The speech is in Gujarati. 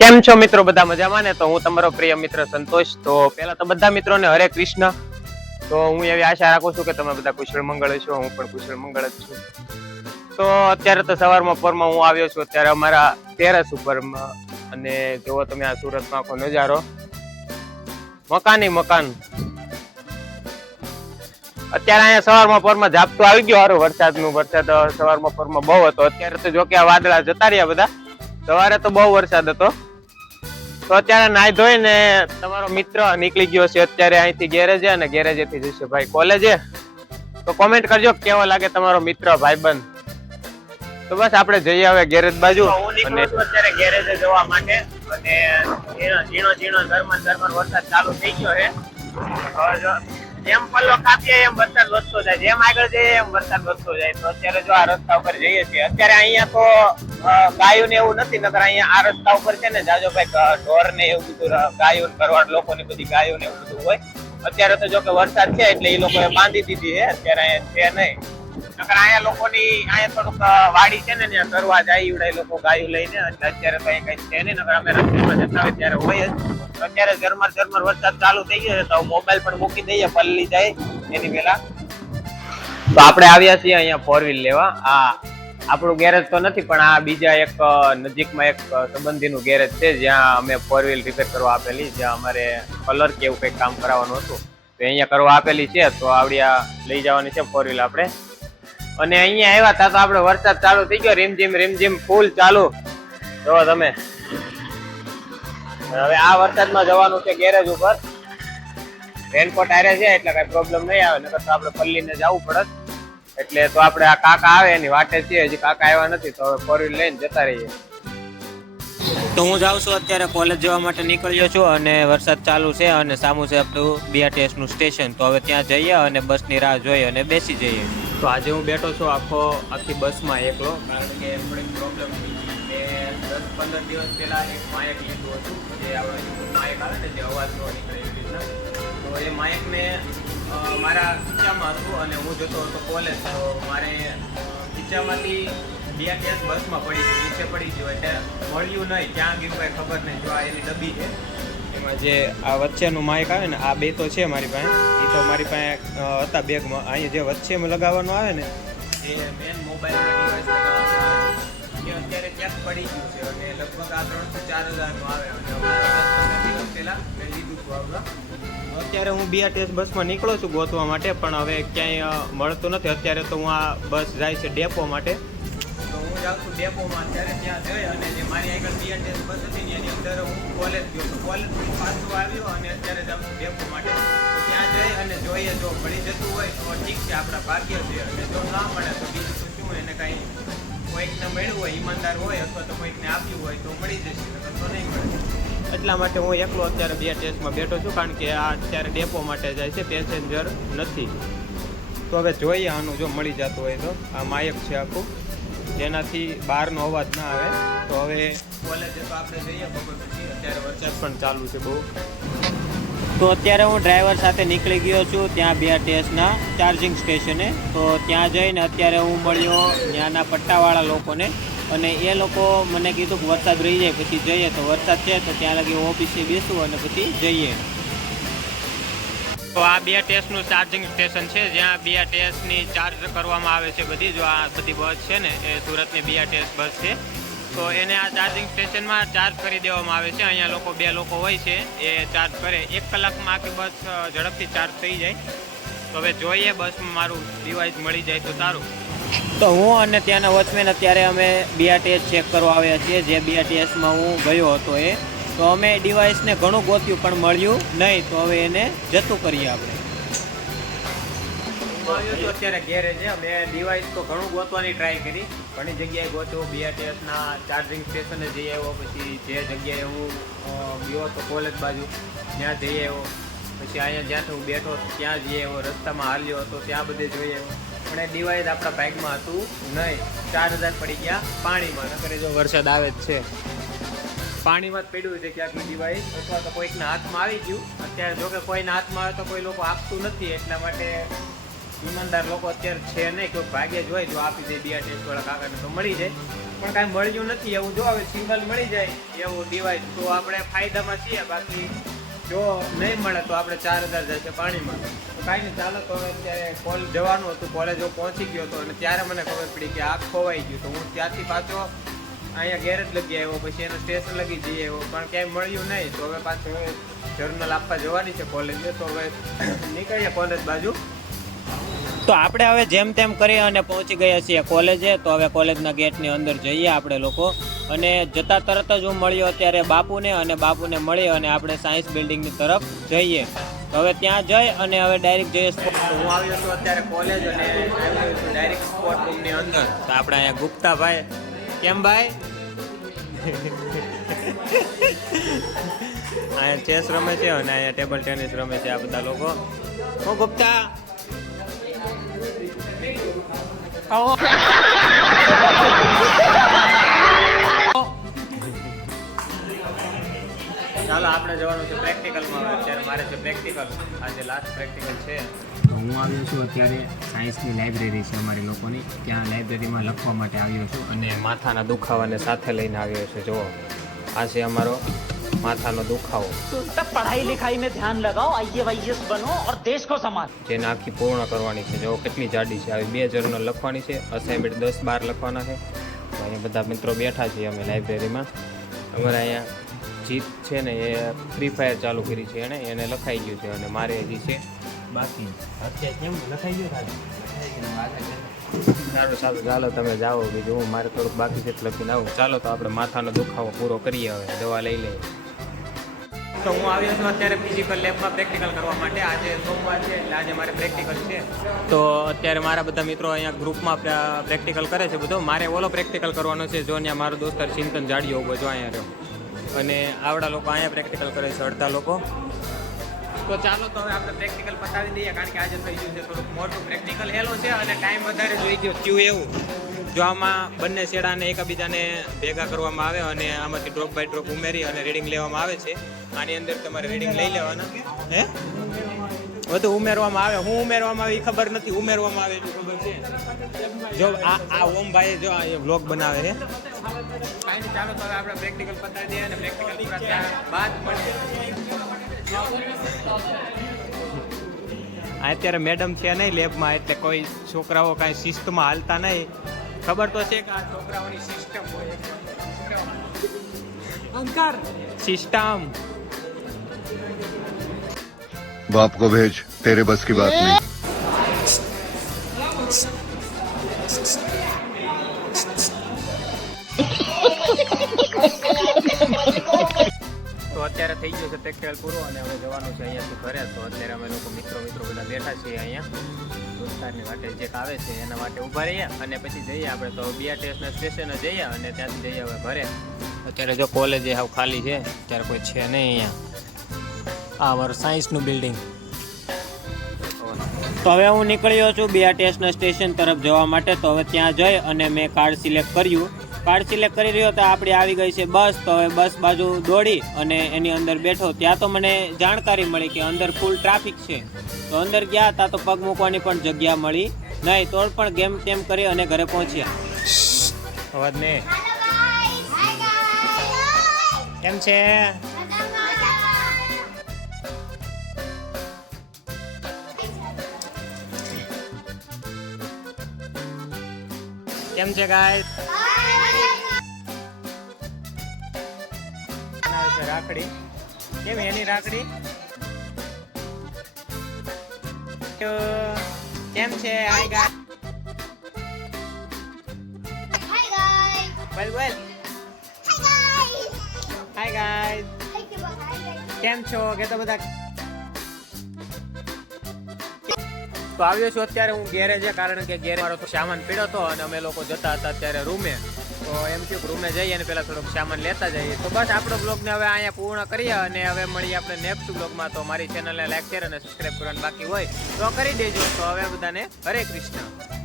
કેમ છો મિત્રો? બધા મજામાં ને? તો હું તમારો પ્રિય મિત્ર સંતોષ. તો પહેલા તો બધા મિત્રોને હરે કૃષ્ણ. તો હું એવી આશા રાખું છું કે તમે બધા કુશળ મંગળ છો. હું પણ કુશળ મંગળ જ છું. તો અત્યારે તો સવારમાં પોરમાં હું આવ્યો છું અત્યારે અમારા ટેરેસ ઉપર, અને જોવો તમે આ સુરતમાં આખો નજારો, મકાન. અત્યારે અહીંયા સવારમાં પોરમાં ઝાપટું આવી ગયો હારું વરસાદ સવારમાં પોરમાં બહુ હતો. અત્યારે તો જો કે આ વાદળા જતા રહ્યા બધા. સવારે તો બહુ વરસાદ હતો. તો અત્યારે નાઈ ધોઈને તમારો મિત્ર નીકળી ગયો છે અત્યારે અહીંથી ગેરેજે, અને ગેરેજેથી જશે ભાઈ કોલેજે. તો કોમેન્ટ કરજો કેવો લાગે તમારો મિત્ર ભાઈબંધ. તો બસ આપણે જઈએ હવે ગેરેજ બાજુ. અને અત્યારે ગેરેજે જવા માટે, અને ઝીણો ઝરમર વરસાદ ચાલુ થઈ ગયો છે. જેમ પલ્લો કાપીએ એમ વરસાદ વધતો જાય, જેમ આગળ જઈએ એમ વરસાદ વધતો જાય. તો અત્યારે જો આ રસ્તા ઉપર જઈએ છીએ. અત્યારે અહીંયા તો ગાયું ને એવું નથી, નકર અહીંયા આ રસ્તા ઉપર છે ને જાજો ભાઈ ઢોર ને એવું બધું, ગાયું ભરવાડ લોકો ની બધી ગાયું ને એવું બધું હોય. અત્યારે તો જો કે વરસાદ છે એટલે એ લોકોએ બાંધી દીધી છે, અત્યારે અહીંયા છે નહીં. નકર અહીંયા લોકોની અહીંયા થોડુંક વાડી છે ને ત્યાં કરવા જાય ઈવડા લોકો ગાયું લઈને, એટલે અત્યારે તો અહીંયા કઈ છે નહીં. નકર અમે રસ્તામાં જતા હોય ત્યારે હોય જ. અત્યારે ઝરમર વરસાદ ચાલુ થઈ ગયો છે, તો મોબાઈલ પણ મૂકી દઈએ પલ્લી જાય એની પેલા. તો આપણે આવ્યા છીએ અહીંયા 4 વ્હીલ લેવા. આ આપણું ગેરેજ તો નથી, પણ આ બીજા એક નજીકમાં એક સંબંધીનું ગેરેજ છે જ્યાં અમે 4 વ્હીલ રિપેર કરવા આપેલી, જ્યાં અમારે કલર કે એવું કંઈક કામ કરાવવાનું હતું. તો અહીંયા કરવા આપેલી છે, તો આવડી આ લઈ જવાની છે 4 વ્હીલ આપણે. અને અહીંયા આવ્યા હતા તો આપણે વરસાદ ચાલુ થઈ ગયો, રીમઝીમ ફૂલ ચાલુ. જો તમે હવે આ વરસાદમાં જવાનું છે ગેરેજ ઉપર. રેનકોટ આરે છે એટલે કઈ પ્રોબ્લેમ નહીં આવે, નકર તો આપણે પલ્લીને જવું પડત. એટલે તો આપણે આ કાકા આવે એની વાટે છીએ, હજી કાકા આવ્યા નથી, તો હવે 4 વ્હીલ લઈને જતા રહીએ. તો હું જાઉં છું અત્યારે કોલેજ જવા માટે નીકળ્યો છું, અને વરસાદ ચાલુ છે, અને સામું છે આપણું BRTS નું સ્ટેશન. તો હવે ત્યાં જઈએ અને બસની રાહ જોઈ અને બેસી જઈએ. તો આજે હું બેઠો છું આખી બસમાં એકલો, કારણ કે થોડીક પ્રોબ્લેમ થઈ. મેં 10-15 દિવસ પહેલા એક માયક લીધું હતું, જે આપણે માયક આવે ને જે અવાજ ન નીકળે એવી રીતના. તો એ માયક મેં મારા ખીચામાં હતું, અને હું જતો હતો કોલેજ. તો મારે ખીચામાંથી BRTS બસમાં પડી ગયું, નીચે પડી ગયું, એટલે મળ્યું નહીં. ક્યાં ગયું કાંઈ ખબર નહીં. જો આ એની ડબ્બી છે, એમાં જે આ વચ્ચેનું માઇક આવે ને, આ બે તો છે મારી પાસે. એ તો મારી પાસે હતા બેગમાં. અહીંયા જે વચ્ચે લગાવવાનું આવે ને, જે મેન મોબાઈલ ડિવાઇસ લગાવવાનું આવે, એ અત્યારે ક્યાંક પડી ગયું છે, અને લગભગ આ 3-4 હજારનું આવે. અને 10-15 દિવસ પહેલાં મેં લીધું હતું આપણે. અત્યારે હું BRTS બસમાં નીકળો છું ગોતવા માટે, પણ હવે ક્યાંય મળતું નથી. અત્યારે તો હું આ બસ જાય છે ડેપો માટે. તો હું જાઉં છું ડેપોમાં અત્યારે. ત્યાં જઈ અને જે મારી આગળ BRTS બસ હતી ને એની અંદર હું કોલેજ ગયો છું. કોલેજ પાછું આવ્યો અને અત્યારે જાઉં છું ડેપો માટે. તો ત્યાં જઈ અને જોઈએ, જો મળી જતું હોય તો ઠીક છે, આપણા ભાગ્ય છે. અને જો ના મળે તો બીજું તો શું, એને કાંઈ કોઈકને મળ્યું હોય, ઈમાનદાર હોય, અથવા તો કોઈકને આપ્યું હોય તો મળી જશે, તો નહીં મળે. એટલા માટે હું એકલો અત્યારે BRTSમાં બેઠો છું, કારણ કે આ અત્યારે ડેપો માટે જાય છે, પેસેન્જર નથી. તો હવે જોઈએ આનું જો મળી જતું હોય તો. આ માયક છે આખું, જેનાથી બહારનો અવાજ ના આવે. તો હવે કોલેજે તો આપણે જઈએ બપોર પછી. અત્યારે વરસાદ પણ ચાલુ છે બહુ. તો અત્યારે હું ડ્રાઈવર સાથે નીકળી ગયો છું ત્યાં BRTSના ચાર્જિંગ સ્ટેશને. તો ત્યાં જઈને અત્યારે હું મળ્યો ત્યાંના પટ્ટાવાળા લોકોને, અને એ લોકો મને કીધું કે વરસાદ રહી જાય પછી જઈએ. તો વરસાદ છે તો ત્યાં લગી ઓફિસે બેસું અને પછી જઈએ. તો આ BRTSનું ચાર્જિંગ સ્ટેશન છે, જ્યાં BRTSની ચાર્જ કરવામાં આવે છે બધી. જો આ બધી બસ છે ને એ સુરતની BRTS બસ છે. તો એને આ ચાર્જિંગ સ્ટેશનમાં ચાર્જ કરી દેવામાં આવે છે. અહીંયા બે લોકો હોય છે, એ ચાર્જ કરે. 1 કલાકમાં આખી બસ ઝડપથી ચાર્જ થઈ જાય. તો હવે જોઈએ, બસમાં મારું ડિવાઇસ મળી જાય તો સારું. તો હું અને ત્યાંના વોચમેન અત્યારે અમે BRTS ચેક કરવા આવ્યા છીએ, જે BRTSમાં હું ગયો હતો એ. તો અમે ડિવાઇસને ઘણું ગોત્યું પણ મળ્યું નહીં. તો હવે એને જતું કરીએ આપણે. આવ્યો છું અત્યારે ગેરેજ. મેં ડિવાઇસ તો ઘણું ગોતવાની ટ્રાય કરી, ઘણી જગ્યાએ ગોત્યો. BRTSના ચાર્જિંગ સ્ટેશને જઈ આવ્યો, પછી જે જગ્યાએ હું ગયો હતો કોલેજ બાજુ ત્યાં જઈ આવ્યો, પછી અહીંયા જ્યાંથી હું બેઠો ત્યાં જઈ આવ્યો, રસ્તામાં હાલ્યો હતો ત્યાં બધે જોઈ આવ્યો. પણ એ ડિવાઇસ આપણા બાઇકમાં હતું નહીં. 4000 પડી ગયા પાણીમાં. નકર જો વરસાદ આવે જ છે, પાણીમાં જ પડ્યું છે ક્યાંક ડિવાઇસ, અથવા તો કોઈકના હાથમાં આવી ગયું. અત્યારે જો કે કોઈના હાથમાં આવે તો કોઈ લોકો આપતું નથી, એટલા માટે ઈમાનદાર લોકો અત્યારે છે નહીં. કોઈ ભાગ્યે જ હોય જો આપી દે BRTS વાળા કાકાને તો મળી જાય. પણ કાંઈ મળ્યું નથી એવું. જો હવે સિંગલ મળી જાય એવું ડિવાઇસ તો આપણે ફાયદામાં છીએ. બાકી જો નહીં મળે તો આપણે 4000 જશે પાણીમાં. તો કાંઈ નહીં, ચાલો. તો હવે અત્યારે કોલેજ જવાનું હતું, કોલેજ પહોંચી ગયો હતો અને ત્યારે મને ખબર પડી કે આ ખોવાઈ ગયું. તો હું ત્યાંથી પાછો અહીંયા ગેરેજ લગી આવ્યો, પછી એનો સ્ટેશન લગી જઈ આવ્યો, પણ ક્યાંય મળ્યું નહીં. તો હવે પાછું હવે જર્નલ આપવા જવાની છે કોલેજે. તો હવે નીકળીએ કોલેજ બાજુ. તો આપણે હવે જેમ તેમ કરી અને પહોંચી ગયા છીએ કોલેજે. તો હવે કોલેજના ગેટની અંદર જઈએ આપણે લોકો. અને જતા તરત જ હું મળ્યો અત્યારે બાપુને, અને બાપુને મળી અને આપણે સાયન્સ બિલ્ડિંગની તરફ જઈએ. તો હવે ત્યાં જઈ અને હવે ડાયરેક્ટ જઈએ સ્પોર્ટ. હું આવ્યો છું અત્યારે કોલેજ અને આવ્યો છું ડાયરેક્ટ સ્પોર્ટ રૂમની અંદર. તો આપણે અહીંયા ગુપ્તાભાઈ, કેમ ભાઈ? અહીંયા ચેસ રમે છે અને અહીંયા ટેબલ ટેનિસ રમે છે આ બધા લોકો. હું ગુપ્તા ચાલો આપણે જવાનું છે પ્રેક્ટિકલમાં. અત્યારે મારે છે પ્રેક્ટિકલ, આજે લાસ્ટ પ્રેક્ટિકલ છે. તો હું આવ્યો છું અત્યારે સાયન્સની લાઇબ્રેરી છે અમારી લોકોની, ત્યાં લાઇબ્રેરીમાં લખવા માટે આવ્યો છું. અને માથાના દુખાવાને સાથે લઈને આવ્યો છે. જુઓ, આ છે અમારો માથાનો દુખાવો. पढ़ाई लिखाई में ध्यान लगाओ, IAS बनो और देश को संभालो. જેને આખી પૂર્ણ કરવાની છે. જો કેટલી જાડી છે. આવી 2 જર્નલ લખવાની છે, અસાઇનમેન્ટ 10-12 લખવાના છે. તો અહીંયા બધા મિત્રો બેઠા છીએ અમે લાઇબ્રેરીમાં. અમારે અહીંયા જીત છે ને એ ફ્રી ફાયર ચાલુ કરી છે, એને લખાઈ ગયું છે અને મારે હજી છે બાકી. અત્યારે કેમ લખાઈ ગયું? સારું સારું, ચાલો તમે જાઓ. બીજું હું મારે થોડુંક બાકી છે લખીને આવું. ચાલો તો આપણે માથાનો દુખાવો પૂરો કરીએ, હવે દવા લઈ લઈએ. તો હું આવ્યો છું અત્યારે ફિઝિકલ લેબમાં પ્રેક્ટિકલ કરવા માટે. આજે સોમવાર છે એટલે આજે મારે પ્રેક્ટિકલ છે. તો અત્યારે મારા બધા મિત્રો અહીંયા ગ્રુપમાં પ્રેક્ટિકલ કરે છે બધો. મારે ઓલો પ્રેક્ટિકલ કરવાનો છે. જો અહીંયા મારો દોસ્તાર ચિંતન જાડીઓ ઉભો જો અહીંયા રહ્યો. અને આવડા લોકો અહીંયા પ્રેક્ટિકલ કરે છે, અડધા લોકો. તો ચાલો તો હવે આપણે પ્રેક્ટિકલ પતાવી દઈએ, કારણ કે આજે થઈ ગયું છે થોડુંક મોટું પ્રેક્ટિકલ હેલો છે અને ટાઈમ વધારે જોઈ ગયો થયું એવું. જો આમાં બંને શેડાને એકબીજાને ભેગા કરવામાં આવે અને આમાંથી ડ્રોપ બાય ડ્રોપ ઉમેરી અને રીડિંગ લેવામાં આવે છે. આની અંદર તમારે રીડિંગ લઈ લેવાના. હે બધું ઉમેરવામાં આવે. હું ઉમેરવામાં આવે એ ખબર નથી, ઉમેરવામાં આવે એટલું ખબર છે. જો આ ઓમભાઈ જો આ વ્લોગ બનાવે છે. કાંઈ ચાલો તો હવે આપણે પ્રેક્ટિકલ પતાવી દઈએ અને પ્રેક્ટિકલ પૂરા થયા બાદ મળીએ. અત્યારે મેડમ છે નહીં લેબમાં, એટલે કોઈ છોકરાઓ કાંઈ શિસ્તમાં હાલતા નહીં. ખબર તો છે કે આ છોકરાઓની સિસ્ટમ હોય, અંકાર સિસ્ટમ. बाप को भेज, तेरे बस की बात नहीं. તો અત્યારે થઈ ગયો છે પ્રેક્ટિકલ પૂરો અને હવે જવાનું છે અહીંયાથી ઘરે. તો અત્યારે અમે લોકો મિત્રો બધા બેઠા છીએ અહીંયા દોસ્તારની માટે જે આવે છે એના માટે ઊભા રહીએ અને પછી જઈએ આપણે. તો BRTSના સ્ટેશને જઈએ અને ત્યાંથી જઈએ હવે ઘરે. અત્યારે જો કોલેજ એ હાવ ખાલી છે, અત્યારે કોઈ છે નહીં અહીંયા. આ અમારું સાયન્સનું બિલ્ડિંગ. તો હવે હું નીકળ્યો છું BRTSના સ્ટેશન તરફ જવા માટે. તો હવે ત્યાં જઈ અને મેં કાર્ડ સિલેક્ટ કર્યું. કાર્ડ સિલેક્ટ કરી રહ્યો તો આપણી આવી ગઈ છે બસ. તો હવે બસ બાજુ દોડી અને એની અંદર બેઠો. ત્યાં તો મને જાણકારી મળી કે અંદર ફૂલ ટ્રાફિક છે. તો અંદર ગયા ત્યાં તો પગ મૂકવાની પણ જગ્યા મળી નહીં. તો પણ ગેમ તેમ કરી અને ઘરે પહોંચ્યા. અવાજ ને કેમ છે? કેમ છે ગાઈસ? રાખડી કેમ એની રાખડી કેમ છે? Hi guys. બોલ બોલ. Hi guys. કેમ છો? કે તો બધા. તો આવ્યો છું અત્યારે હું ગેરેજે, કારણ કે ગેરેજ મારો સામાન પીડ્યો હતો અને અમે લોકો જતા હતા અત્યારે રૂમે. તો એમ થયું રૂમે જઈએ અને પેલા થોડોક સામાન લેતા જઈએ. તો બસ આપણો બ્લોગને હવે અહીંયા પૂર્ણ કરીએ અને હવે મળીએ આપણે નેક્સ્ટ બ્લોગમાં. તો મારી ચેનલને લાઈક શેર અને સબસ્ક્રાઈબ કરવાનું બાકી હોય તો કરી દેજો. તો હવે બધાને હરે કૃષ્ણ.